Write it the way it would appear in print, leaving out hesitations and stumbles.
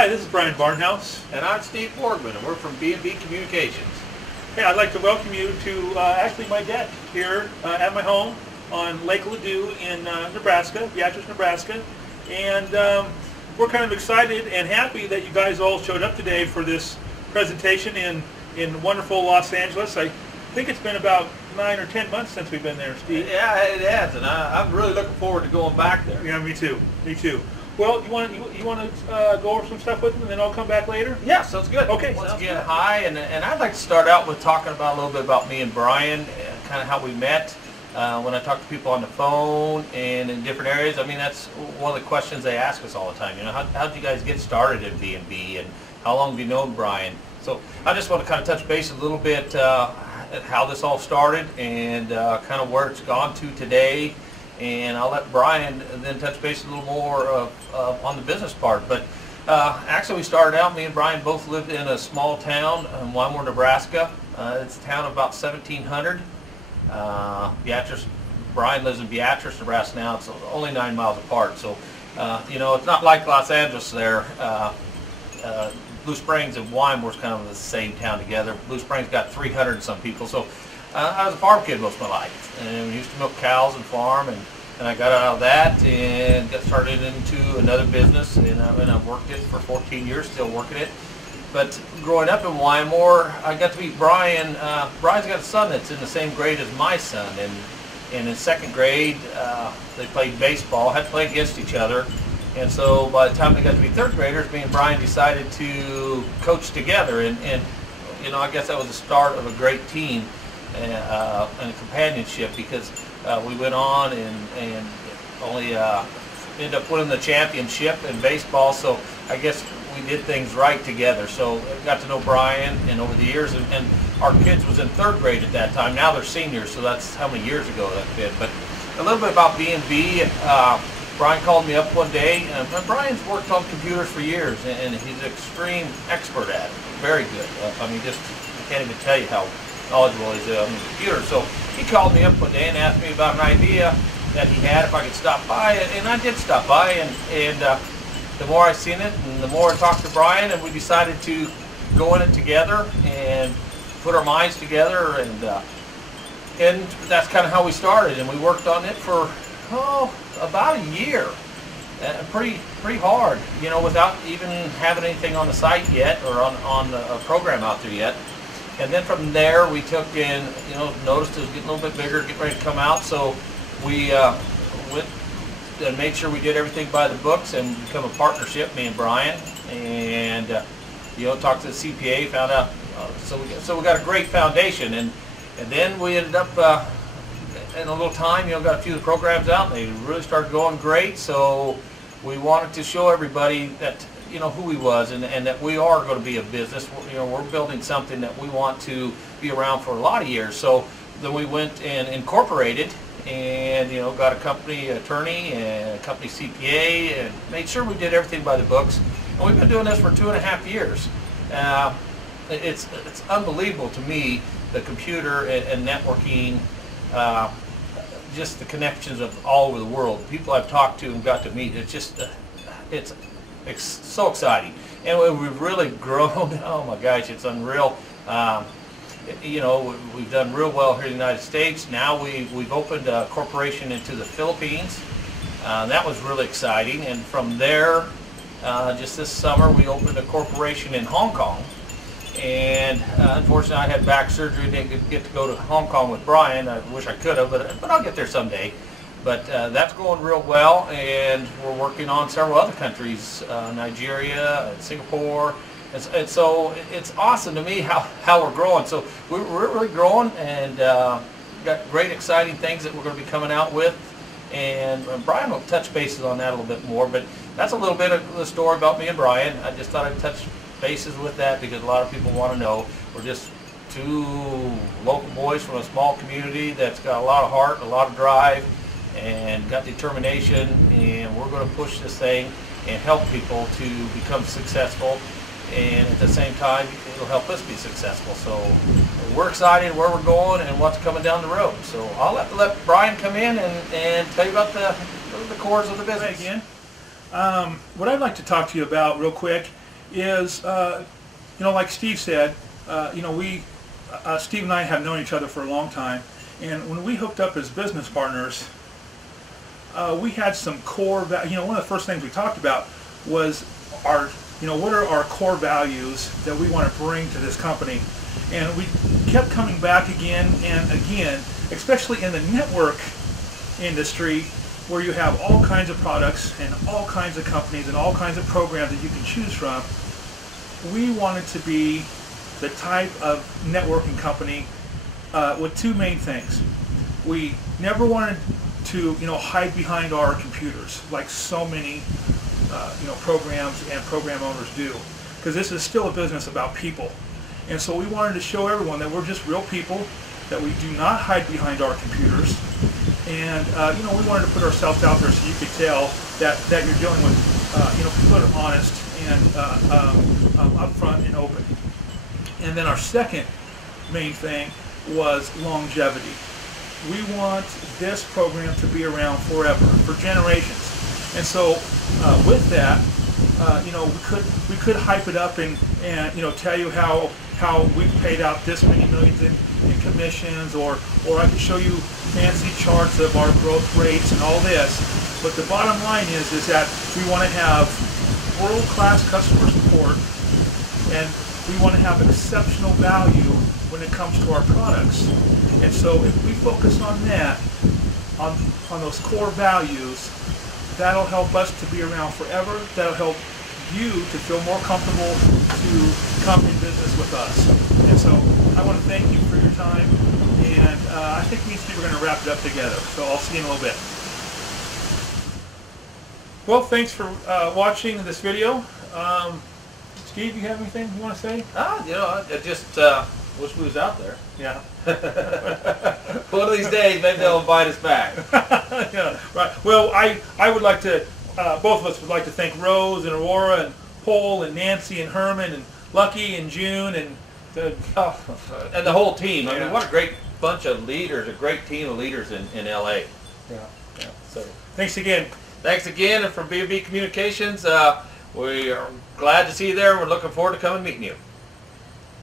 Hi, this is Brian Barnhouse. And I'm Steve Borgman, and we're from B&B Communications. Hey, I'd like to welcome you to actually my deck here at my home on Lake Ladue in Nebraska, Beatrice, Nebraska. And we're kind of excited and happy that you guys all showed up today for this presentation in wonderful Los Angeles. I think it's been about 9 or 10 months since we've been there, Steve. Yeah, it has, and I'm really looking forward to going back there. Yeah, me too. Me too. Well, you want to go over some stuff with them, and then I'll come back later? Yeah, sounds good. Okay. Once again, hi, and I'd like to start out with talking about a little bit about me and Brian, kind of how we met. When I talk to people on the phone and in different areas, I mean, that's one of the questions they ask us all the time. You know, how did you guys get started in B&B, and how long have you known Brian? So I just want to kind of touch base a little bit at how this all started and kind of where it's gone to today. And I'll let Brian then touch base a little more on the business part. But actually, we started out, me and Brian both lived in a small town in Wymore, Nebraska. It's a town of about 1,700. Beatrice, Brian lives in Beatrice, Nebraska now. It's only 9 miles apart. So, you know, it's not like Los Angeles there. Blue Springs and Wymore is kind of the same town together. Blue Springs got 300 and some people. So I was a farm kid most of my life, and we used to milk cows and farm, and I got out of that and got started into another business, and I've worked it for 14 years, still working it. But growing up in Wymore, I got to meet Brian. Brian's got a son that's in the same grade as my son, and in second grade, they played baseball, had to play against each other. And so by the time they got to be third graders, me and Brian decided to coach together, and you know, I guess that was the start of a great team and a companionship, because we went on and only ended up winning the championship in baseball. So I guess we did things right together. So I got to know Brian, and over the years, and our kids was in third grade at that time. Now they're seniors, so that's how many years ago that's been. But a little bit about B&B. Brian called me up one day, and Brian's worked on computers for years, and he's an extreme expert at it. Very good. I mean, just I can't even tell you how knowledgeable he is on the computer. So he called me up one day and asked me about an idea that he had, if I could stop by, and I did stop by, and the more I seen it, and the more I talked to Brian, and we decided to go in it together and put our minds together, and that's kind of how we started, and we worked on it for about a year, pretty hard, you know, without even having anything on the site yet, or on the program out there yet. And then from there we took in, you know, noticed it was getting a little bit bigger, getting ready to come out, so we went and made sure we did everything by the books and become a partnership, me and Brian, and you know, talked to the CPA, found out, so we got a great foundation, and then we ended up in a little time, you know, got a few of the programs out, and they really started going great. So we wanted to show everybody that, you know, who he was, and that we are going to be a business. You know, we're building something that we want to be around for a lot of years. So then we went and incorporated, and you know, got a company attorney and a company CPA, and made sure we did everything by the books. And we've been doing this for 2.5 years. It's unbelievable to me, the computer and networking. Just the connections of all over the world, people I've talked to and got to meet. It's just, it's so exciting, and we've really grown. Oh my gosh, it's unreal. You know, we've done real well here in the United States. Now we've opened a corporation into the Philippines. That was really exciting, and from there, just this summer, we opened a corporation in Hong Kong. And unfortunately, I had back surgery, didn't get to go to Hong Kong with Brian. I wish I could have, but I'll get there someday. But that's going real well, and we're working on several other countries, Nigeria, Singapore, and so it's awesome to me how we're growing. So we're really growing, and got great, exciting things that we're going to be coming out with. And Brian will touch bases on that a little bit more, but that's a little bit of the story about me and Brian. I just thought I'd touch bases with that, because a lot of people want to know. We're just two local boys from a small community that's got a lot of heart, a lot of drive, and got determination, and we're going to push this thing and help people to become successful, and at the same time it'll help us be successful. So we're excited where we're going and what's coming down the road. So I'll let Brian come in and tell you about the cores of the business. Hi again. What I'd like to talk to you about real quick is, like Steve said, Steve and I have known each other for a long time, and when we hooked up as business partners, we had some core, one of the first things we talked about was what are our core values that we want to bring to this company. And we kept coming back again and again, especially in the network industry, where you have all kinds of products and all kinds of companies and all kinds of programs that you can choose from. We wanted to be the type of networking company with two main things. We never wanted to hide behind our computers like so many programs and program owners do, because this is still a business about people. And so we wanted to show everyone that we're just real people, that we do not hide behind our computers, and we wanted to put ourselves out there so you could tell that you're dealing with people that are honest and upfront and open. And then our second main thing was longevity. We want this program to be around forever, for generations. And so with that, we could hype it up and tell you how we've paid out this many millions in commissions, or I could show you fancy charts of our growth rates and all this. But the bottom line is that we want to have world-class customer support, and we want to have exceptional value when it comes to our products. And so if we focus on that, on those core values, that'll help us to be around forever. That'll help you to feel more comfortable to come in business with us. And so I want to thank you for your time, and I think me and Steve are going to wrap it up together. So I'll see you in a little bit. Well, thanks for watching this video. Steve, you have anything you want to say? I just wish we was out there. Yeah. One of these days, maybe they'll invite us back. Yeah, right. Well, I would like to, both of us would like to thank Rose and Aurora and Paul and Nancy and Herman and Lucky and June and the whole team. I mean, what a great bunch of leaders, a great team of leaders in LA. Yeah. So thanks again. Thanks again, and from B&B Communications, we are glad to see you there. We're looking forward to coming and meeting you.